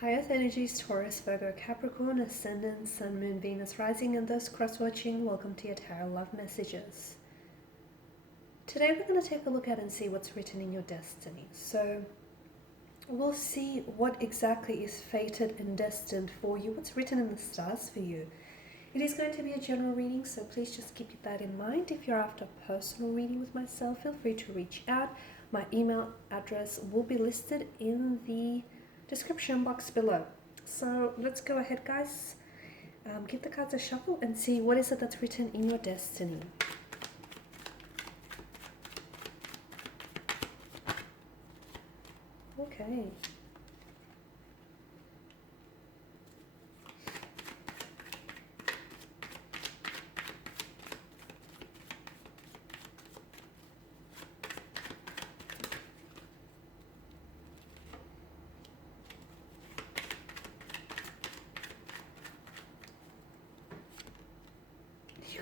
High Earth energies, Taurus, Virgo, Capricorn, Ascendant, Sun, Moon, Venus, Rising, and those cross-watching, welcome to your Tarot Love Messages. Today we're going to take a look at and see what's written in your destiny. So we'll see what exactly is fated and destined for you, what's written in the stars for you. It is going to be a general reading, so please just keep that in mind. If you're after a personal reading with myself, feel free to reach out. My email address will be listed in the description box below. So let's go ahead, guys. Give the cards a shuffle and see what is it that's written in your destiny. Okay.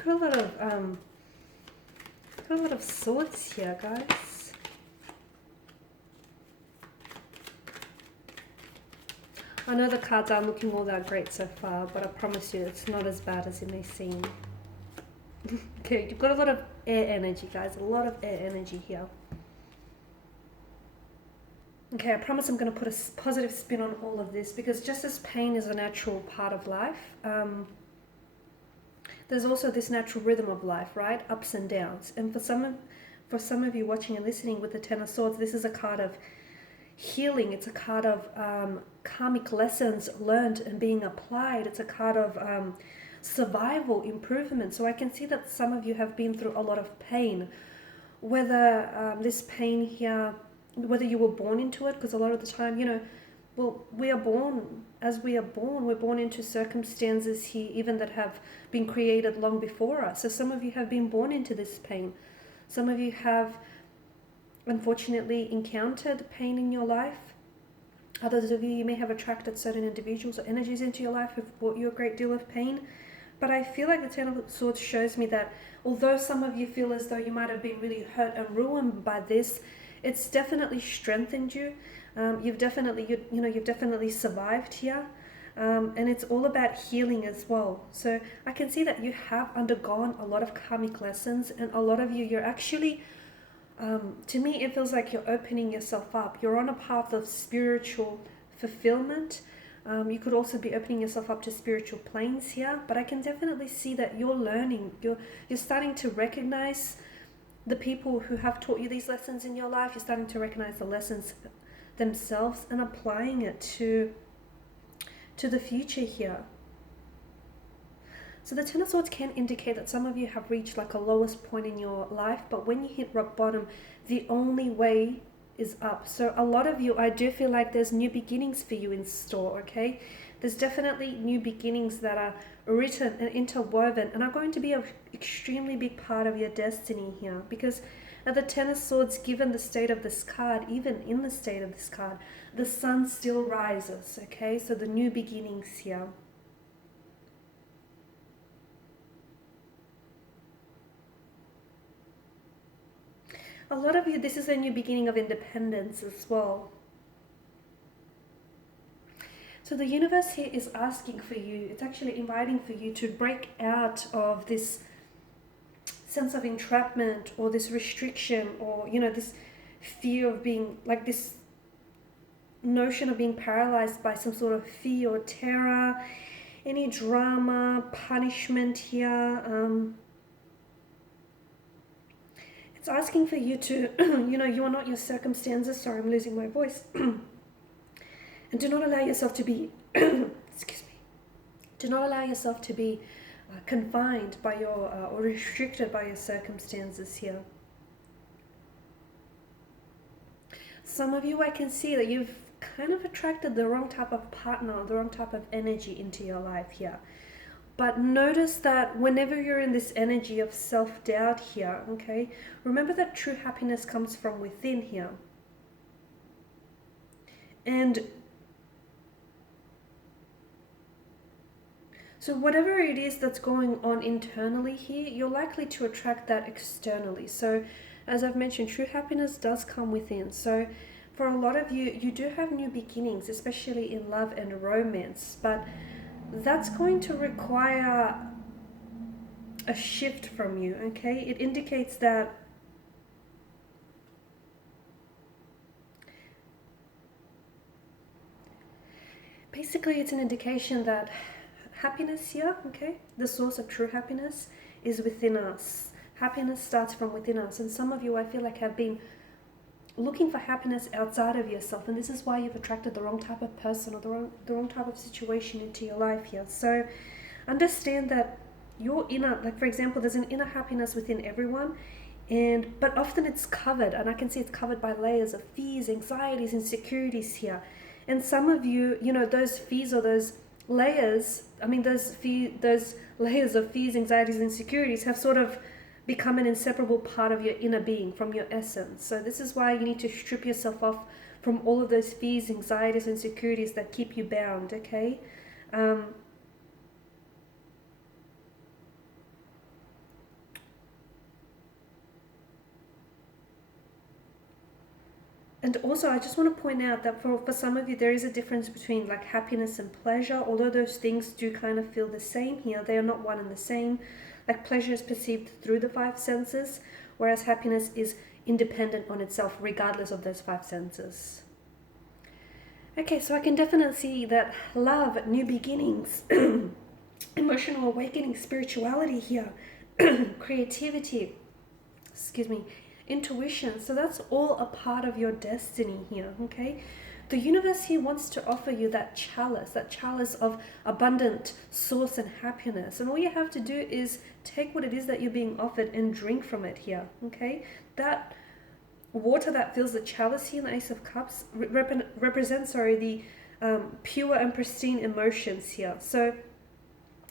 You got a lot of swords here, guys. I know the cards aren't looking all that great so far, but I promise you it's not as bad as it may seem. Okay, you've got a lot of air energy, guys. A lot of air energy here. Okay, I promise I'm going to put a positive spin on all of this, because just as pain is a natural part of life, there's also this natural rhythm of life, right? Ups and downs. And for some of you watching and listening with the Ten of Swords, this is a card of healing. It's a card of karmic lessons learned and being applied. It's a card of survival, improvement. So I can see that some of you have been through a lot of pain. Whether this pain here, whether you were born into it, because a lot of the time, well, we are born, as we are born, we're born into circumstances here even that have been created long before us. So some of you have been born into this pain. Some of you have unfortunately encountered pain in your life. Others of you, you may have attracted certain individuals or energies into your life who've brought you a great deal of pain. But I feel like the Ten of Swords shows me that although some of you feel as though you might have been really hurt and ruined by this, it's definitely strengthened you. You've definitely survived here. And it's all about healing as well. So I can see that you have undergone a lot of karmic lessons, and a lot of you, you're actually, to me, it feels like you're opening yourself up. You're on a path of spiritual fulfillment. You could also be opening yourself up to spiritual planes here, but I can definitely see that you're learning. You're starting to recognize the people who have taught you these lessons in your life. You're starting to recognize the lessons themselves and applying it to the future here. So the Ten of Swords can indicate that some of you have reached like a lowest point in your life, but when you hit rock bottom, the only way is up. So a lot of you, I do feel like there's new beginnings for you in store, okay? There's definitely new beginnings that are written and interwoven and are going to be an extremely big part of your destiny here, because at the Ten of Swords, given the state of this card, even in the state of this card, the sun still rises, okay? So the new beginnings here. A lot of you, this is a new beginning of independence as well. So the universe here is asking for you, it's actually inviting for you to break out of this sense of entrapment or this restriction, or this fear of being, like this notion of being paralyzed by some sort of fear or terror, any drama, punishment here. It's asking for you to, you are not your circumstances. Sorry, I'm losing my voice. And do not allow yourself to be, excuse me, do not allow yourself to be confined by your, or restricted by your circumstances here. Some of you, I can see that you've kind of attracted the wrong type of partner, the wrong type of energy into your life here. But notice that whenever you're in this energy of self-doubt here, okay, remember that true happiness comes from within here. And so whatever it is that's going on internally here, you're likely to attract that externally. So as I've mentioned, true happiness does come within. So for a lot of you, you do have new beginnings, especially in love and romance, but that's going to require a shift from you, okay? It indicates that basically it's an indication that happiness here, okay, the source of true happiness is within us. Happiness starts from within us, and some of you, I feel like, have been looking for happiness outside of yourself, and this is why you've attracted the wrong type of person or the wrong type of situation into your life here. So understand that your inner, like for example, there's an inner happiness within everyone, but often it's covered, and I can see it's covered by layers of fears, anxieties, insecurities here. And some of you, you know, those fears or those layers, those layers of fears, anxieties, and insecurities have sort of become an inseparable part of your inner being, from your essence. So this is why you need to strip yourself off from all of those fears, anxieties, and insecurities that keep you bound, okay? And also, I just want to point out that for some of you, there is a difference between like happiness and pleasure. Although those things do kind of feel the same here, they are not one and the same. Like pleasure is perceived through the five senses, whereas happiness is independent on itself, regardless of those five senses. Okay, so I can definitely see that love, new beginnings, emotional awakening, spirituality here, creativity, intuition. So that's all a part of your destiny here, okay? The universe here wants to offer you that chalice of abundant source and happiness. And all you have to do is take what it is that you're being offered and drink from it here, okay? That water that fills the chalice here in the Ace of Cups represents the pure and pristine emotions here. So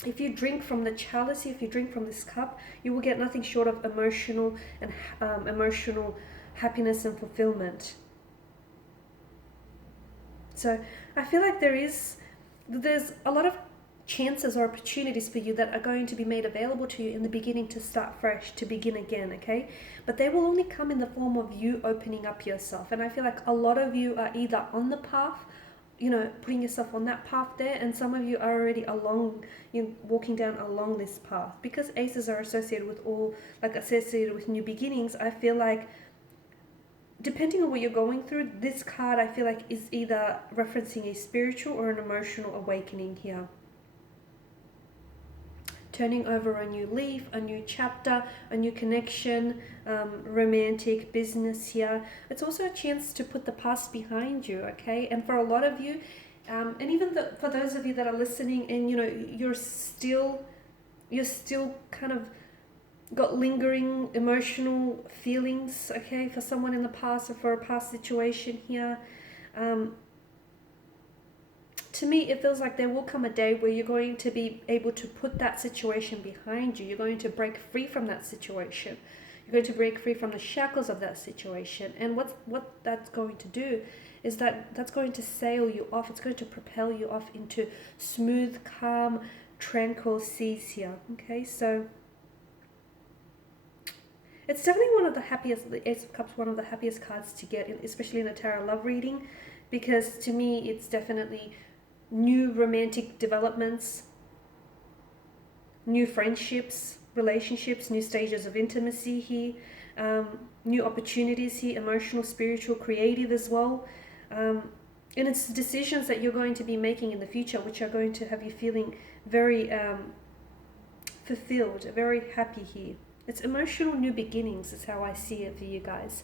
if you drink from the chalice, if you drink from this cup, you will get nothing short of emotional happiness and fulfillment. So I feel like there's a lot of chances or opportunities for you that are going to be made available to you in the beginning to start fresh, to begin again, okay? But they will only come in the form of you opening up yourself. And I feel like a lot of you are either on the path, you know, putting yourself on that path there, and some of you are already walking down along this path. Because aces are associated with new beginnings, I feel like depending on what you're going through, this card I feel like is either referencing a spiritual or an emotional awakening here. Turning over a new leaf, a new chapter, a new connection, romantic, business here. It's also a chance to put the past behind you, okay? And for a lot of you, and even for those of you that are listening and, you know, you're still kind of got lingering emotional feelings, okay, for someone in the past or for a past situation here. To me, it feels like there will come a day where you're going to be able to put that situation behind you. You're going to break free from that situation. You're going to break free from the shackles of that situation. And what that's going to do is that's going to sail you off. It's going to propel you off into smooth, calm, tranquil seas here. Okay, so it's definitely one of the happiest, the Ace of Cups, one of the happiest cards to get, especially in a tarot love reading, because to me, it's definitely new romantic developments, new friendships, relationships, new stages of intimacy here, new opportunities here, emotional, spiritual, creative as well. And it's decisions that you're going to be making in the future, which are going to have you feeling very fulfilled, very happy here. It's emotional new beginnings is how I see it for you guys.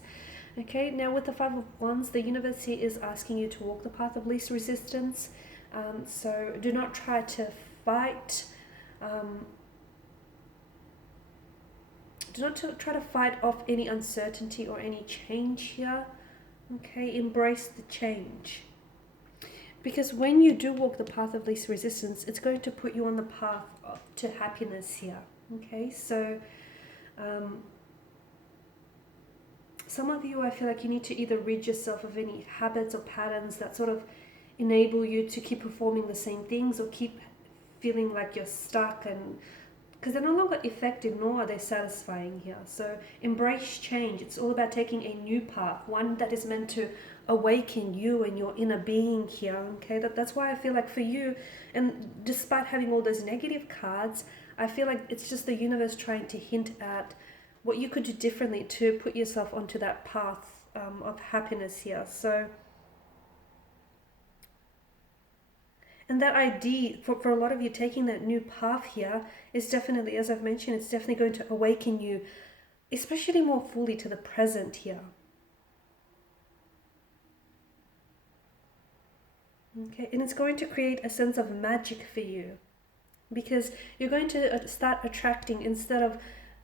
Okay, now with the Five of Wands, the universe here is asking you to walk the path of least resistance. So do not try to fight. Do not try to fight off any uncertainty or any change here. Okay, embrace the change. Because when you do walk the path of least resistance, it's going to put you on the path to happiness here. Okay, so some of you, I feel like you need to either rid yourself of any habits or patterns that sort of enable you to keep performing the same things or keep feeling like you're stuck, and because they're no longer effective nor are they satisfying here. So embrace change. It's all about taking a new path, one that is meant to awaken you and your inner being here. Okay, that's why I feel like for you, and despite having all those negative cards, I feel like it's just the universe trying to hint at what you could do differently to put yourself onto that path of happiness here. So, and that idea for a lot of you taking that new path here is definitely, as I've mentioned, it's definitely going to awaken you, especially more fully to the present here. Okay, and it's going to create a sense of magic for you, because you're going to start attracting, instead of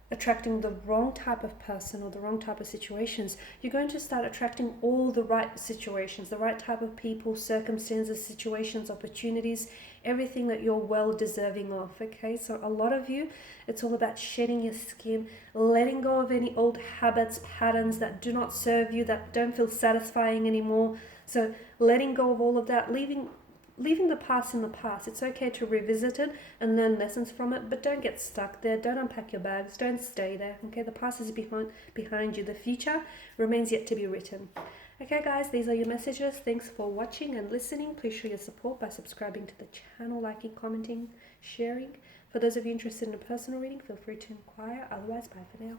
attracting the wrong type of person or the wrong type of situations, you're going to start attracting all the right situations, the right type of people, circumstances, situations, opportunities, everything that you're well deserving of. Okay, so a lot of you, it's all about shedding your skin, letting go of any old habits, patterns that do not serve you, that don't feel satisfying anymore. So letting go of all of that, leaving the past in the past. It's okay to revisit it and learn lessons from it, but don't get stuck there. Don't unpack your bags. Don't stay there. Okay, the past is behind you. The future remains yet to be written. Okay, guys, these are your messages. Thanks for watching and listening. Please show your support by subscribing to the channel, liking, commenting, sharing. For those of you interested in a personal reading, feel free to inquire. Otherwise, bye for now.